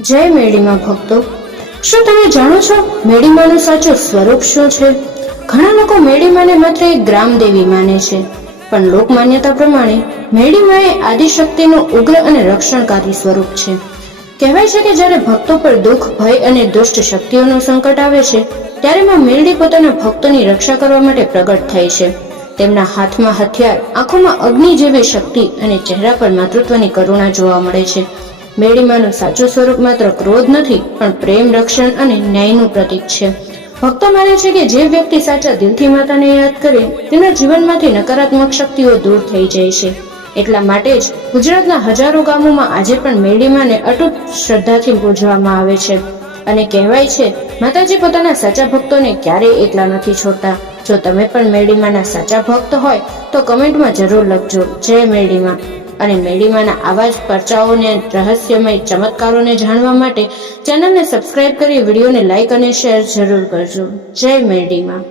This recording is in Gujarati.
જય મેરડીમાં ભક્તો, શું તમે જાણો છો મેરડીમાનું સાચું સ્વરૂપ શું છે? ઘણા લોકો મેરડીમાને માત્ર એક ગ્રામદેવી માને છે, પણ લોક માન્યતા પ્રમાણે મેરડીમાં એ આદિશક્તિનું ઉગ્ર અને રક્ષણકારી સ્વરૂપ છે. કહેવાય છે કે જ્યારે ભક્તો પર દુઃખ, ભય અને દુષ્ટ શક્તિઓનું સંકટ આવે છે, ત્યારે માં મેરડી પોતાના ભક્તોની રક્ષા કરવા માટે પ્રગટ થાય છે. તેમના હાથમાં હથિયાર, આંખોમાં અગ્નિ જેવી શક્તિ અને ચહેરા પર માતૃત્વની કરુણા જોવા મળે છે. મેરડીમાનું સાચું સ્વરૂપ માત્ર ક્રોધ નથી, પણ પ્રેમ, રક્ષણ અને ન્યાયનું પ્રતીક છે. ભક્તો માને છે કે જે વ્યક્તિ સાચા દિલથી માતાને યાદ કરે, તેના જીવનમાંથી નકારાત્મક શક્તિઓ દૂર થઈ જાય છે. એટલા માટે જ ગુજરાતના હજારો ગામોમાં આજે પણ મેરડીમાને અતૂટ શ્રદ્ધાથી પૂજવામાં આવે છે. અને કહેવાય છે, માતાજી પોતાના સાચા ભક્તોને ક્યારેય એકલા નથી છોડતા. જો તમે પણ મેરડીમાના સાચા ભક્ત હોય તો કમેન્ટમાં જરૂર લખજો, જય મેરડીમાં. અને મેરડીમાના આવા જ પરચાઓને, રહસ્યમય ચમત્કારોને જાણવા માટે ચેનલને સબસ્ક્રાઇબ કરી વિડીયોને લાઇક અને શેર જરૂર કરજો. જય મેરડીમાં.